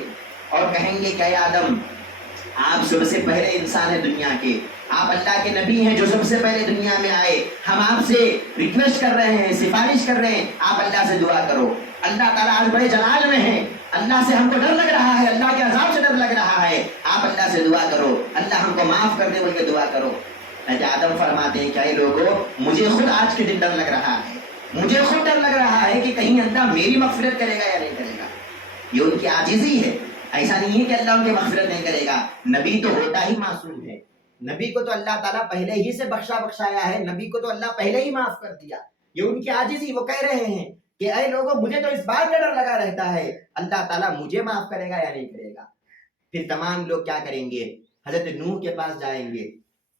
اور کہیں گے کہ اے آدم آپ سب سے پہلے انسان ہیں دنیا کے، آپ اللہ کے نبی ہیں جو سب سے پہلے دنیا میں آئے، ہم آپ سے ریکویسٹ کر رہے ہیں، سفارش کر رہے ہیں، آپ اللہ سے دعا کرو۔ اللہ تعالیٰ آج بڑے جلال میں ہیں، اللہ سے ہم کو ڈر لگ رہا ہے، اللہ کے عذاب سے ڈر لگ رہا ہے، آپ اللہ سے دعا کرو، اللہ ہم کو معاف کر دے بول کے دعا کرو۔ حضرت آدم فرماتے ہیں کہ اے لوگوں مجھے خود آج کے دن ڈر لگ رہا ہے، مجھے خود ڈر لگ رہا ہے کہ کہیں اللہ میری مغفرت کرے گا یا نہیں کرے گا۔ یہ ان کی عاجزی ہے، ایسا نہیں ہے کہ اللہ ان کی مغفرت نہیں کرے گا۔ نبی تو ہوتا ہی معصوم ہے، نبی کو تو اللہ تعالیٰ پہلے ہی سے بخشایا ہے، نبی کو تو اللہ پہلے ہی معاف کر دیا۔ یہ ان کی عاجزی، وہ کہہ رہے ہیں کہ اے لوگوں مجھے تو اس بات کا ڈر لگا رہتا ہے اللہ تعالیٰ مجھے معاف کرے گا یا نہیں کرے گا۔ پھر تمام لوگ کیا کریں گے، حضرت نوح کے پاس جائیں گے،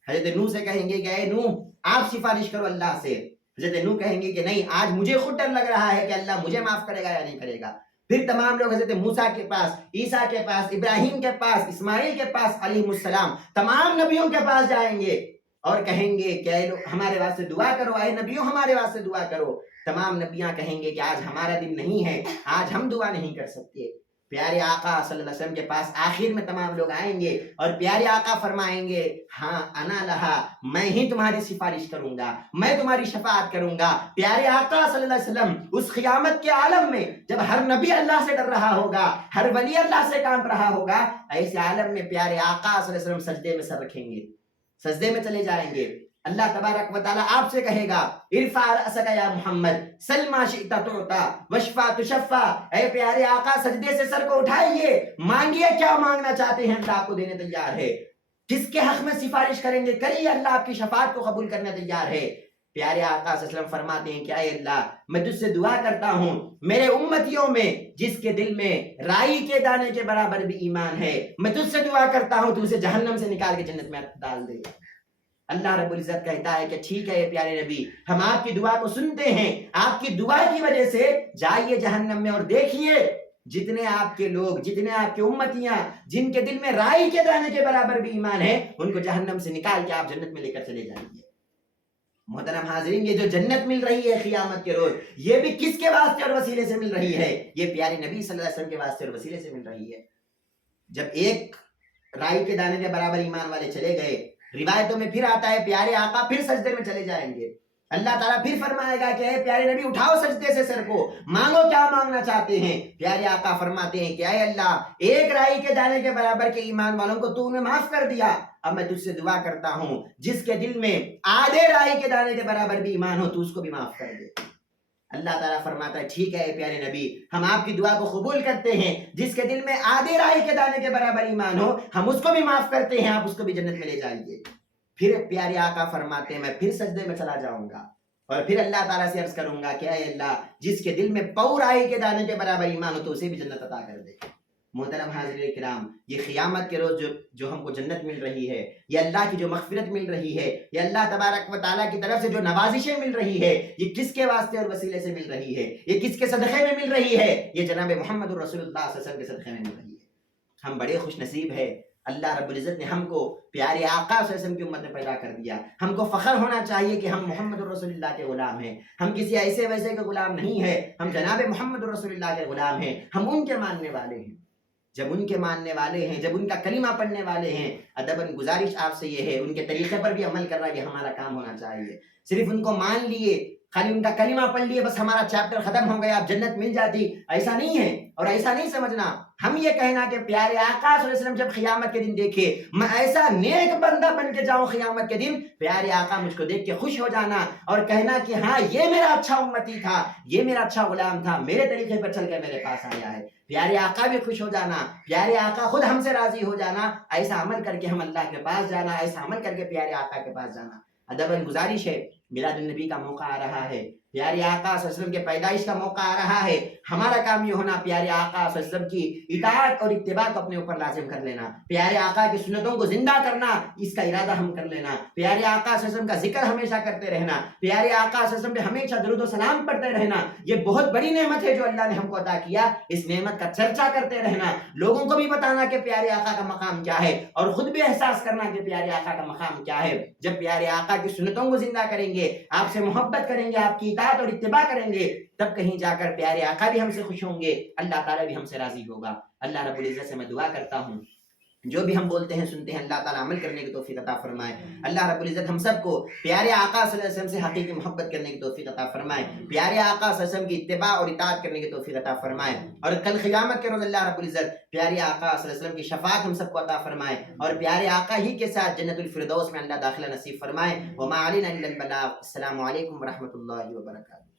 حضرت نوح سے کہیں گے کہ اے نوح آپ سفارش کرو اللہ سے۔ حضرت نوح کہیں گے کہ نہیں آج مجھے خود ڈر لگ رہا ہے کہ اللہ مجھے معاف کرے گا یا نہیں کرے گا۔ پھر تمام لوگ حضرت موسیٰ کے پاس، عیسیٰ کے پاس، ابراہیم کے پاس، اسماعیل کے پاس علیہ السلام، تمام نبیوں کے پاس جائیں گے اور کہیں گے کہ اے ہمارے واسطے دعا کرو، اے نبیوں ہمارے واسطے دعا کرو۔ تمام نبیاں کہیں گے کہ آج ہمارا دن نہیں ہے، آج ہم دعا نہیں کر سکتے۔ پیارے آقا صلی اللہ علیہ وسلم کے پاس آخر میں تمام لوگ آئیں گے اور پیارے آقا فرمائیں گے ہاں انا لہا، میں ہی تمہاری سفارش کروں گا، میں تمہاری شفاعت کروں گا۔ پیارے آقا صلی اللہ علیہ وسلم اس قیامت کے عالم میں جب ہر نبی اللہ سے ڈر رہا ہوگا، ہر ولی اللہ سے کانپ رہا ہوگا، ایسے عالم میں پیارے آقا صلی اللہ علیہ وسلم سجدے میں سر رکھیں گے، سجدے میں چلے جائیں گے۔ اللہ تبارک و تعالیٰ آپ سے کہے گا ارفع رأسک یا محمد سل ما شئت تعطا واشفع تشفع، اے پیارے آقا سجدے سے سر کو اٹھائیے، مانگیے کیا مانگنا چاہتے ہیں، اللہ آپ کو دینے تیار ہے۔ کس کے حق میں سفارش کریں گے کریے، اللہ آپ کی شفاعت کو قبول کرنے تیار ہے۔ پیارے آقا صلی اللہ علیہ وسلم فرماتے ہیں کہ اے اللہ میں تجھ سے دعا کرتا ہوں میرے امتیوں میں جس کے دل میں رائی کے دانے کے برابر بھی ایمان ہے، میں تجھ سے دعا کرتا ہوں تو اسے جہنم سے نکال کے جنت میں ڈال دے۔ اللہ رب العزت کہتا ہے کہ ٹھیک ہے پیارے نبی ہم آپ کی دعا کو سنتے ہیں، آپ کی دعا کی وجہ سے جائیے جہنم میں اور دیکھیے جتنے آپ کے لوگ، جتنے آپ کے امتیاں جن کے دل میں رائی کے دانے کے برابر بھی ایمان ہے ان کو جہنم سے نکال کے آپ جنت میں لے کر چلے جائیے۔ محترم حاضرین یہ جو جنت مل رہی ہے قیامت کے روز یہ بھی کس کے واسطے اور وسیلے سے مل رہی ہے، یہ پیارے نبی صلی اللہ علیہ وسلم کے واسطے اور وسیلے سے مل رہی ہے۔ جب ایک رائی کے دانے کے برابر ایمان والے چلے گئے، روایتوں میں پھر آتا ہے پیارے آقا پھر سجدے میں چلے جائیں گے، اللہ تعالیٰ پھر فرمائے گا کہ اے پیارے نبی اٹھاؤ سجدے سے سر کو، مانگو کیا مانگنا چاہتے ہیں۔ پیارے آقا فرماتے ہیں کہ اے اللہ، ایک رائی کے دانے کے برابر کے ایمان والوں کو تو نے معاف کر دیا، اب میں تجھ سے دعا کرتا ہوں جس کے دل میں آدھے رائی کے دانے کے برابر بھی ایمان ہو تو اس کو بھی معاف کر دے۔ اللہ تعالیٰ فرماتا ہے ٹھیک ہے اے پیارے نبی، ہم آپ کی دعا کو قبول کرتے ہیں، جس کے دل میں آدھے رائی کے دانے کے برابر ایمان ہو ہم اس کو بھی معاف کرتے ہیں، آپ اس کو بھی جنت میں لے جائیے۔ پھر پیارے آقا فرماتے ہیں میں پھر سجدے میں چلا جاؤں گا اور پھر اللہ تعالیٰ سے عرض کروں گا کہ اے اللہ، جس کے دل میں پور رائی کے دانے کے برابر ایمان ہو تو اسے بھی جنت عطا کر دے۔ محترم حاضرین کرام، یہ قیامت کے روز جو ہم کو جنت مل رہی ہے، یہ اللہ کی جو مغفرت مل رہی ہے، یہ اللہ تبارک و تعالیٰ کی طرف سے جو نوازشیں مل رہی ہے، یہ کس کے واسطے اور وسیلے سے مل رہی ہے؟ یہ کس کے صدقے میں مل رہی ہے؟ یہ جناب محمد رسول اللہ صلی اللہ علیہ وسلم کے صدقے میں مل رہی ہے۔ ہم بڑے خوش نصیب ہیں، اللہ رب العزت نے ہم کو پیارے آقا صلی اللہ علیہ وسلم کی امت میں پیدا کر دیا۔ ہم کو فخر ہونا چاہیے کہ ہم محمد رسول اللہ کے غلام ہیں، ہم کسی ایسے ویسے کے غلام نہیں ہیں، ہم جناب محمد رسول اللہ کے غلام ہیں، ہم ان کے ماننے والے ہیں۔ جب ان کے ماننے والے ہیں، جب ان کا کلمہ پڑھنے والے ہیں، ادباً گزارش آپ سے یہ ہے ان کے طریقے پر بھی عمل کرنا یہ ہمارا کام ہونا چاہیے۔ صرف ان کو مان لیے، خالی ان کا کلمہ پڑھ لیے، بس ہمارا چیپٹر ختم ہو گیا، اب جنت مل جاتی، ایسا نہیں ہے۔ اور ایسا نہیں سمجھنا، ہم یہ کہنا کہ پیارے آقا صلی اللہ علیہ وسلم جب قیامت کے دن دیکھے میں ایسا نیک بندہ بن کے جاؤں قیامت کے دن، پیارے آقا مجھ کو دیکھ کے خوش ہو جانا اور کہنا کہ ہاں یہ میرا اچھا امتی تھا، یہ میرا اچھا غلام تھا، میرے طریقے پر چل کے میرے پاس آیا ہے۔ پیارے آقا بھی خوش ہو جانا، پیارے آقا خود ہم سے راضی ہو جانا، ایسا عمل کر کے ہم اللہ کے پاس جانا، ایسا عمل کر کے پیارے آقا کے پاس جانا۔ ادباً گزارش ہے، میلاد النبی کا موقع آ رہا ہے، پیارے آقا صلی اللہ علیہ وسلم کے پیدائش کا موقع آ رہا ہے، ہمارا کام یہ ہونا پیارے آقا صلی اللہ علیہ وسلم کی اطاعت اور اتباع کو اپنے اوپر لازم کر لینا، پیارے آقا کی سنتوں کو زندہ کرنا، اس کا ارادہ ہم کر لینا، پیارے آقا صلی اللہ علیہ وسلم کا ذکر ہمیشہ کرتے رہنا، پیارے آقا صلی اللہ علیہ وسلم پہ ہمیشہ درود و سلام پڑھتے رہنا۔ یہ بہت بڑی نعمت ہے جو اللہ نے ہم کو عطا کیا، اس نعمت کا چرچا کرتے رہنا، لوگوں کو بھی بتانا کہ پیارے آقا کا مقام کیا ہے اور خود بھی احساس کرنا کہ پیارے آقا کا مقام کیا ہے۔ جب پیارے آقا کی سنتوں کو زندہ کریں گے، آپ سے محبت کریں گے، آپ کی اطاعت اور اتباع کریں گے، تب کہیں جا کر پیارے آقا بھی ہم سے خوش ہوں گے، اللہ تعالیٰ بھی ہم سے راضی ہوگا۔ اللہ رب العزت سے میں دعا کرتا ہوں جو بھی ہم بولتے ہیں سنتے ہیں اللہ تعالیٰ عمل کرنے کی توفیق عطا فرمائے۔ اللہ رب العزت ہم سب کو پیارے آقا صلی اللہ علیہ وسلم سے حقیقی محبت کرنے کی توفیق عطا فرمائے، پیارے آقا صلی اللہ علیہ وسلم کی اتباع اور اطاعت کرنے کی توفیق عطا فرمائے، اور کل قیامت کے روز اللہ رب العزت پیارے آقا صلی اللہ علیہ وسلم کی شفاعت ہم سب کو عطا فرمائے، اور پیارے آقا ہی کے ساتھ جنت الفردوس میں اللہ داخلہ نصیب فرمائے۔ وما علینا الا البلاغ۔ السلام علیکم ورحمۃ اللہ وبرکاتہ۔